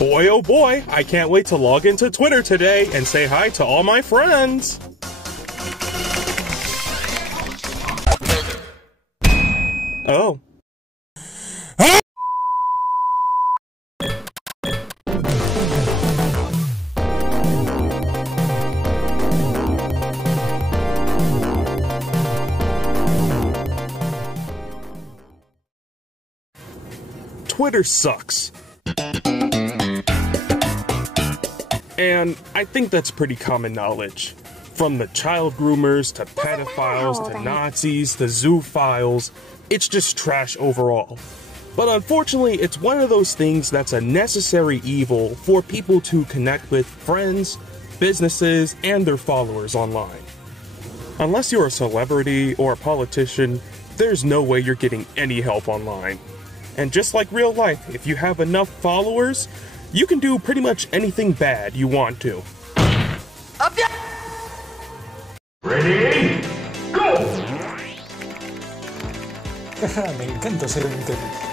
Boy oh boy, I can't wait to log into Twitter today and say hi to all my friends! Oh. Twitter sucks. And I think that's pretty common knowledge. From the child groomers, to pedophiles, to Nazis, to zoophiles, it's just trash overall. But unfortunately, it's one of those things that's a necessary evil for people to connect with friends, businesses, and their followers online. Unless you're a celebrity or a politician, there's no way you're getting any help online. And just like real life, if you have enough followers, you can do pretty much anything bad you want to. Ready? Go! Me encanta ser un internet.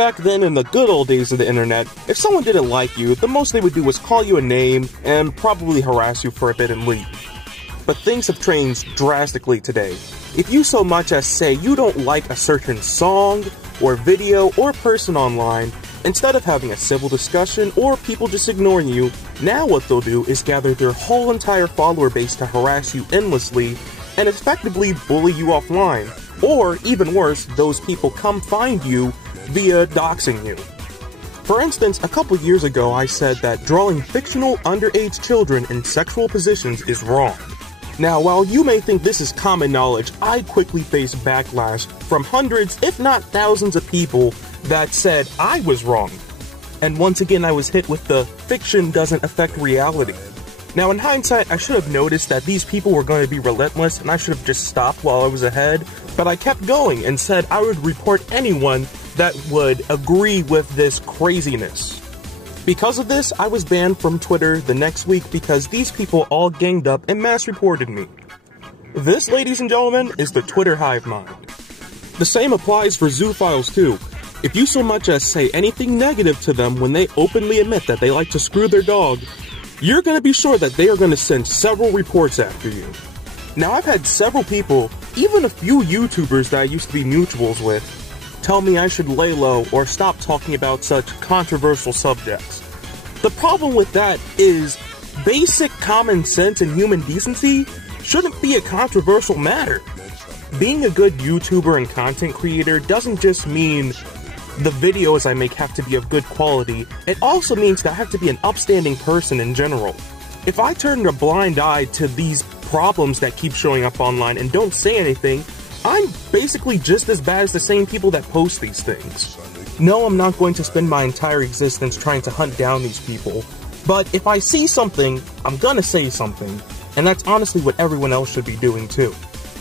Back then, in the good old days of the internet, if someone didn't like you, the most they would do was call you a name and probably harass you for a bit and leave. But things have changed drastically today. If you so much as say you don't like a certain song, or video, or person online, instead of having a civil discussion or people just ignoring you, now what they'll do is gather their whole entire follower base to harass you endlessly and effectively bully you offline. Or, even worse, those people come find you via doxing you. For instance, a couple years ago I said that drawing fictional underage children in sexual positions is wrong. Now, while you may think this is common knowledge, I quickly faced backlash from hundreds, if not thousands of people that said I was wrong. And once again I was hit with the fiction doesn't affect reality. Now in hindsight, I should have noticed that these people were going to be relentless and I should have just stopped while I was ahead, but I kept going and said I would report anyone that would agree with this craziness. Because of this, I was banned from Twitter the next week because these people all ganged up and mass reported me. This, ladies and gentlemen, is the Twitter hive mind. The same applies for zoophiles too. If you so much as say anything negative to them when they openly admit that they like to screw their dog, you're going to be sure that they are going to send several reports after you. Now, I've had several people, even a few YouTubers that I used to be mutuals with, tell me I should lay low or stop talking about such controversial subjects. The problem with that is basic common sense and human decency shouldn't be a controversial matter. Being a good YouTuber and content creator doesn't just mean the videos I make have to be of good quality, it also means that I have to be an upstanding person in general. If I turn a blind eye to these problems that keep showing up online and don't say anything, I'm basically just as bad as the same people that post these things. No, I'm not going to spend my entire existence trying to hunt down these people, but if I see something, I'm gonna say something, and that's honestly what everyone else should be doing too.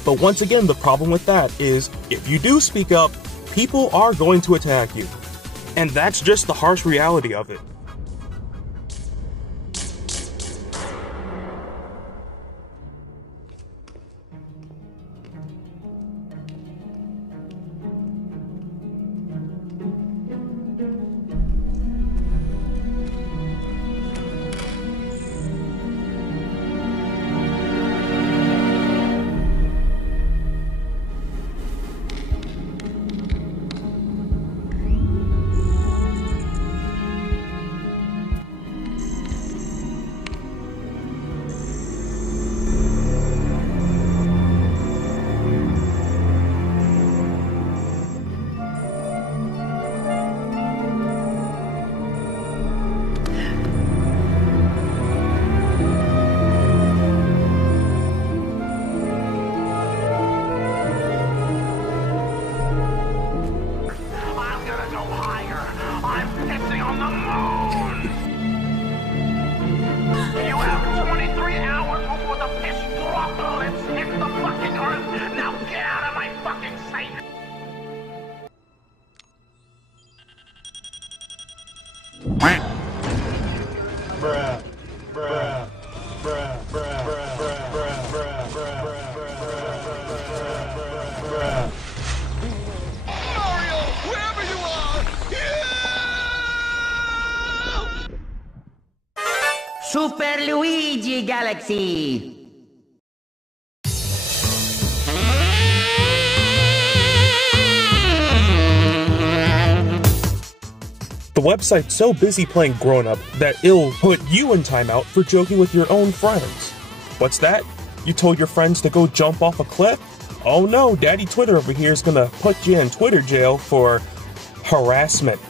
But once again, the problem with that is, if you do speak up, people are going to attack you. And that's just the harsh reality of it. Super Luigi Galaxy! The website's so busy playing grown-up that it'll put you in timeout for joking with your own friends. What's that? You told your friends to go jump off a cliff? Oh no, Daddy Twitter over here is gonna put you in Twitter jail for harassment.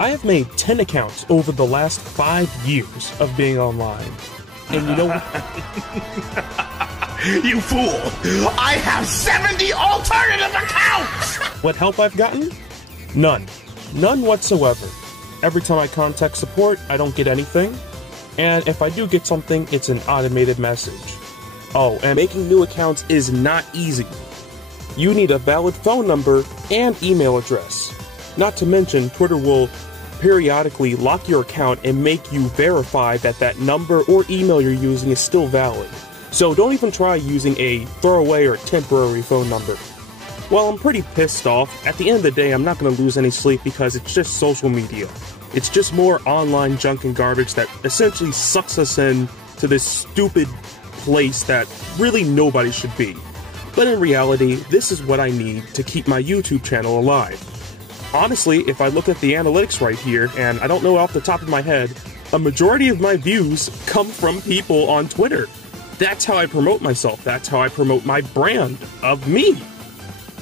I have made 10 accounts over the last 5 years of being online. And you know what? You fool! I have 70 alternative accounts! What help I've gotten? None. None whatsoever. Every time I contact support, I don't get anything. And if I do get something, it's an automated message. Oh, and making new accounts is not easy. You need a valid phone number and email address. Not to mention, Twitter will periodically lock your account and make you verify that that number or email you're using is still valid. So don't even try using a throwaway or temporary phone number. Well, I'm pretty pissed off. At the end of the day, I'm not going to lose any sleep because it's just social media. It's just more online junk and garbage that essentially sucks us in to this stupid place that really nobody should be. But in reality, this is what I need to keep my YouTube channel alive. Honestly, if I look at the analytics right here, and I don't know off the top of my head, a majority of my views come from people on Twitter. That's how I promote myself. That's how I promote my brand of me.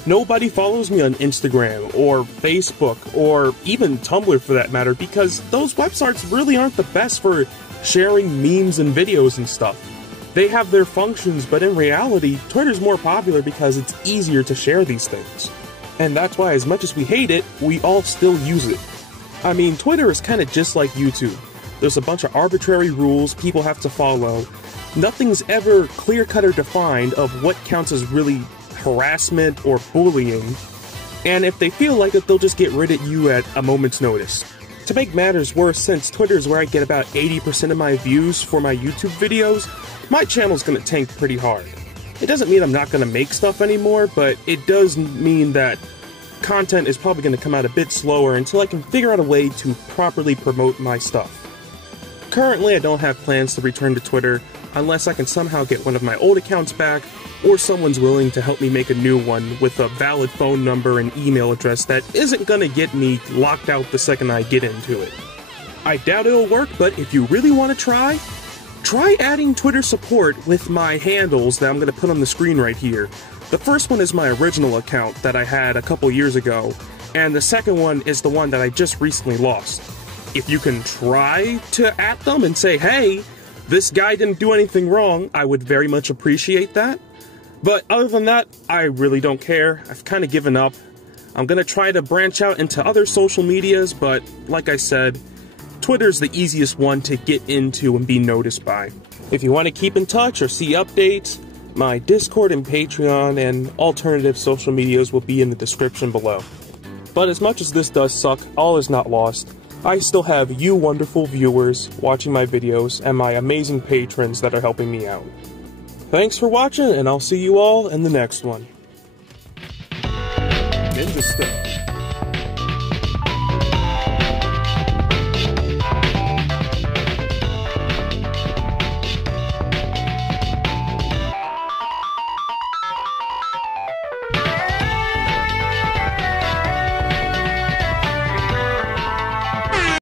Nobody follows me on Instagram or Facebook or even Tumblr for that matter because those websites really aren't the best for sharing memes and videos and stuff. They have their functions, but in reality, Twitter's more popular because it's easier to share these things. And that's why, as much as we hate it, we all still use it. I mean, Twitter is kind of just like YouTube. There's a bunch of arbitrary rules people have to follow. Nothing's ever clear-cut or defined of what counts as really harassment or bullying. And if they feel like it, they'll just get rid of you at a moment's notice. To make matters worse, since Twitter is where I get about 80% of my views for my YouTube videos, my channel's gonna tank pretty hard. It doesn't mean I'm not gonna make stuff anymore, but it does mean that content is probably gonna come out a bit slower until I can figure out a way to properly promote my stuff. Currently, I don't have plans to return to Twitter unless I can somehow get one of my old accounts back, or someone's willing to help me make a new one with a valid phone number and email address that isn't gonna get me locked out the second I get into it. I doubt it'll work, but if you really want to try adding Twitter support with my handles that I'm gonna put on the screen right here. The first one is my original account that I had a couple years ago, and the second one is the one that I just recently lost. If you can try to at them and say, hey, this guy didn't do anything wrong, I would very much appreciate that. But other than that, I really don't care. I've kind of given up. I'm gonna try to branch out into other social medias, but like I said, Twitter's the easiest one to get into and be noticed by. If you want to keep in touch or see updates, my Discord and Patreon and alternative social medias will be in the description below. But as much as this does suck, all is not lost. I still have you wonderful viewers watching my videos and my amazing patrons that are helping me out. Thanks for watching, and I'll see you all in the next one. Ninja Step.